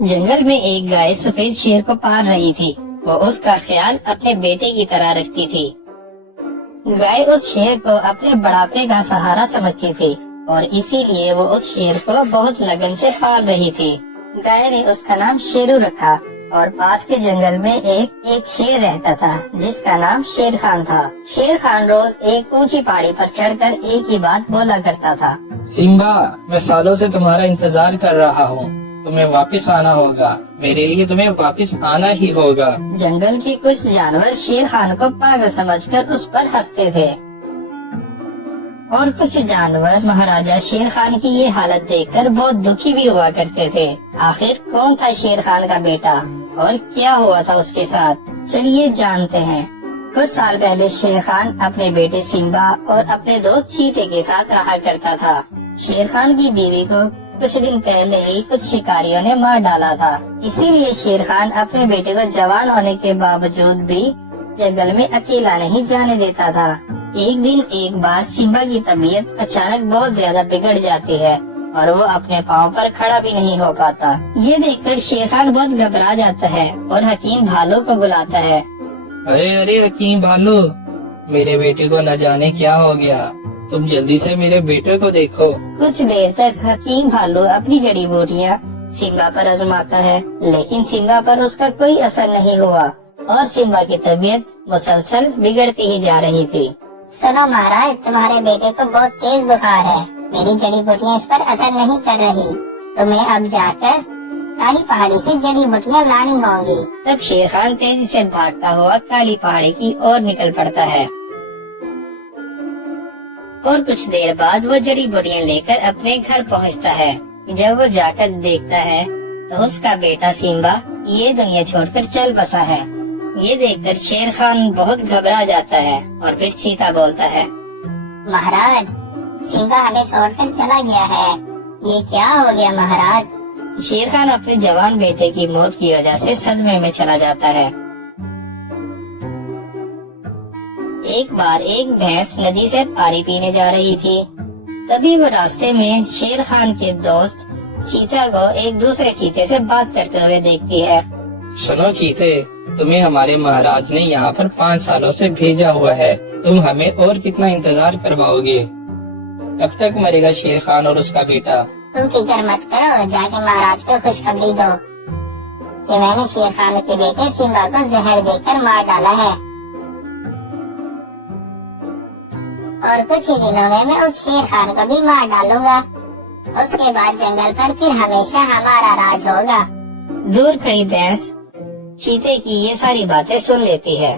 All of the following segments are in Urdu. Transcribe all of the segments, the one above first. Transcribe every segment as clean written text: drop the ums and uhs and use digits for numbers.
جنگل میں ایک گائے سفید شیر کو پال رہی تھی۔ وہ اس کا خیال اپنے بیٹے کی طرح رکھتی تھی۔ گائے اس شیر کو اپنے بڑھاپے کا سہارا سمجھتی تھی اور اسی لیے وہ اس شیر کو بہت لگن سے پال رہی تھی۔ گائے نے اس کا نام شیرو رکھا اور پاس کے جنگل میں ایک شیر رہتا تھا جس کا نام شیر خان تھا۔ شیر خان روز ایک اونچی پہاڑی پر چڑھ کر ایک ہی بات بولا کرتا تھا، سمبا، میں سالوں سے تمہارا انتظار کر رہا ہوں، تمہیں واپس آنا ہوگا، میرے لیے تمہیں واپس آنا ہی ہوگا۔ جنگل کے کچھ جانور شیر خان کو پاگل سمجھ کر اس پر ہنستے تھے اور کچھ جانور مہاراجا شیر خان کی یہ حالت دیکھ کر بہت دکھی بھی ہوا کرتے تھے۔ آخر کون تھا شیر خان کا بیٹا اور کیا ہوا تھا اس کے ساتھ، چلیے جانتے ہیں۔ کچھ سال پہلے شیر خان اپنے بیٹے سمبا اور اپنے دوست چیتے کے ساتھ رہا کرتا تھا۔ شیر خان کی بیوی کو کچھ دن پہلے ہی کچھ شکاریوں نے مار ڈالا تھا، اسی لیے شیر خان اپنے بیٹے کو جوان ہونے کے باوجود بھی جنگل میں اکیلا نہیں جانے دیتا تھا۔ ایک دن ایک بار سمبا کی طبیعت اچانک بہت زیادہ بگڑ جاتی ہے اور وہ اپنے پاؤں پر کھڑا بھی نہیں ہو پاتا۔ یہ دیکھ کر شیر خان بہت گھبرا جاتا ہے اور حکیم بھالو کو بلاتا ہے۔ ارے حکیم بھالو، میرے بیٹے کو نہ جانے کیا ہو گیا، تم جلدی سے میرے بیٹے کو دیکھو۔ کچھ دیر تک حکیم بھالو اپنی جڑی بوٹیاں سمبا پر آزماتا ہے لیکن سمبا پر اس کا کوئی اثر نہیں ہوا اور سمبا کی طبیعت مسلسل بگڑتی ہی جا رہی تھی۔ سنو مہاراج، تمہارے بیٹے کو بہت تیز بخار ہے، میری جڑی بوٹیاں اس پر اثر نہیں کر رہی، تمہیں اب جا کر کالی پہاڑی سے جڑی بوٹیاں لانی ہوں گی۔ تب شیر خان تیزی سے بھاگتا ہوا کالی پہاڑی کی اور نکل پڑتا ہے اور کچھ دیر بعد وہ جڑی بوٹیاں لے کر اپنے گھر پہنچتا ہے۔ جب وہ جا کر دیکھتا ہے تو اس کا بیٹا سمبا یہ دنیا چھوڑ کر چل بسا ہے۔ یہ دیکھ کر شیر خان بہت گھبرا جاتا ہے اور پھر چیتا بولتا ہے، مہاراج، سمبا ہمیں چھوڑ کر چلا گیا ہے، یہ کیا ہو گیا مہاراج؟ شیر خان اپنے جوان بیٹے کی موت کی وجہ سے صدمے میں چلا جاتا ہے۔ ایک بار ایک بھینس ندی سے پانی پینے جا رہی تھی، تبھی وہ راستے میں شیر خان کے دوست چیتا کو ایک دوسرے چیتے سے بات کرتے ہوئے دیکھتی ہے۔ سنو چیتے، تمہیں ہمارے مہاراج نے یہاں پر 5 سالوں سے بھیجا ہوا ہے، تم ہمیں اور کتنا انتظار کرواؤ گے؟ کب تک مرے گا شیر خان اور اس کا بیٹا؟ تم فکر مت کرو، جا کے مہاراج کو خوشخبری دو کہ میں نے شیر خان کے بیٹے سمبا کو زہر دے کر مار ڈالا ہے اور کچھ ہی دنوں میں اس شیر خان کو بھی مار ڈالوں گا، اس کے بعد جنگل پر پھر ہمیشہ ہمارا راج ہوگا۔ دور کھڑی بھینس چیتے کی یہ ساری باتیں سن لیتی ہے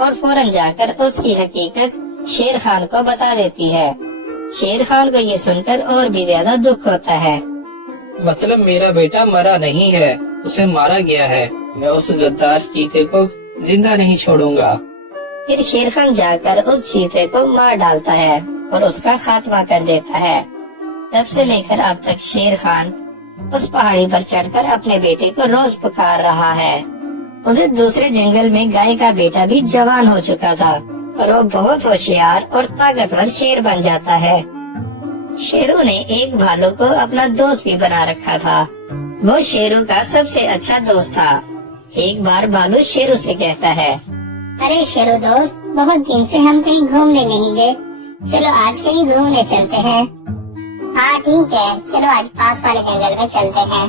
اور فوراً جا کر اس کی حقیقت شیر خان کو بتا دیتی ہے۔ شیر خان کو یہ سن کر اور بھی زیادہ دکھ ہوتا ہے۔ مطلب میرا بیٹا مرا نہیں ہے، اسے مارا گیا ہے، میں اس غدار چیتے کو زندہ نہیں چھوڑوں گا۔ پھر شیر خان جا کر اس چیتے کو مار ڈالتا ہے اور اس کا خاتمہ کر دیتا ہے۔ تب سے لے کر اب تک شیر خان اس پہاڑی پر چڑھ کر اپنے بیٹے کو روز پکار رہا ہے۔ ادھر دوسرے جنگل میں گائے کا بیٹا بھی جوان ہو چکا تھا اور وہ بہت ہوشیار اور طاقتور شیر بن جاتا ہے۔ شیرو نے ایک بھالو کو اپنا دوست بھی بنا رکھا تھا، وہ شیرو کا سب سے اچھا دوست تھا۔ ایک بار بھالو شیرو سے کہتا ہے، ارے شیرو دوست، بہت دن سے ہم کہیں گھومنے نہیں گئے، چلو آج کہیں گھومنے چلتے ہیں۔ ہاں ٹھیک ہے، چلو آج پاس والے جنگل میں چلتے ہیں۔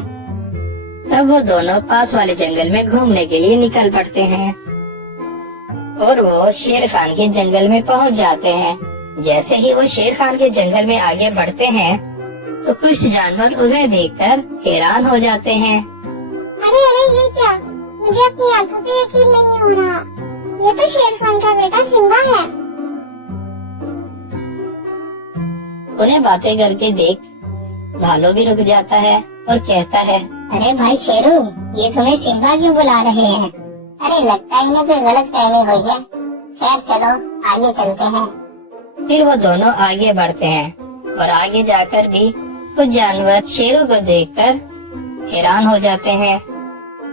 تب وہ دونوں پاس والے جنگل میں گھومنے کے لیے نکل پڑتے ہیں اور وہ شیر خان کے جنگل میں پہنچ جاتے ہیں۔ جیسے ہی وہ شیر خان کے جنگل میں آگے بڑھتے ہیں تو کچھ جانور اسے دیکھ کر حیران ہو جاتے ہیں۔ ارے یہ کیا؟ مجھے اپنی آنکھوں پہ یقین نہیں ہو رہا، یہ تو شیر خان کا بیٹا سمبا ہے۔ انہیں باتیں کر کے دیکھ بھالو بھی رک جاتا ہے اور کہتا ہے، ارے بھائی شیرو، یہ تمہیں سمبا کیوں بلا رہے ہیں؟ ارے لگتا ہے انہیں کوئی غلط فہمی ہوئی ہے، خیر چلو آگے چلتے ہیں۔ پھر وہ دونوں آگے بڑھتے ہیں اور آگے جا کر بھی کچھ جانور شیرو کو دیکھ کر حیران ہو جاتے ہیں۔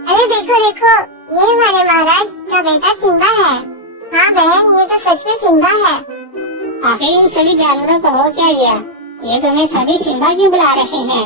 ارے دیکھو دیکھو، یہ ہمارے مہاراج کا بیٹا سمبا ہے۔ ہاں بہن، یہ تو سچ میں سمبا ہے۔ آخر ان سبھی جانوروں کو ہو کیا گیا؟ یہ تمہیں سبھی سمبا کیوں بلا رہے ہیں؟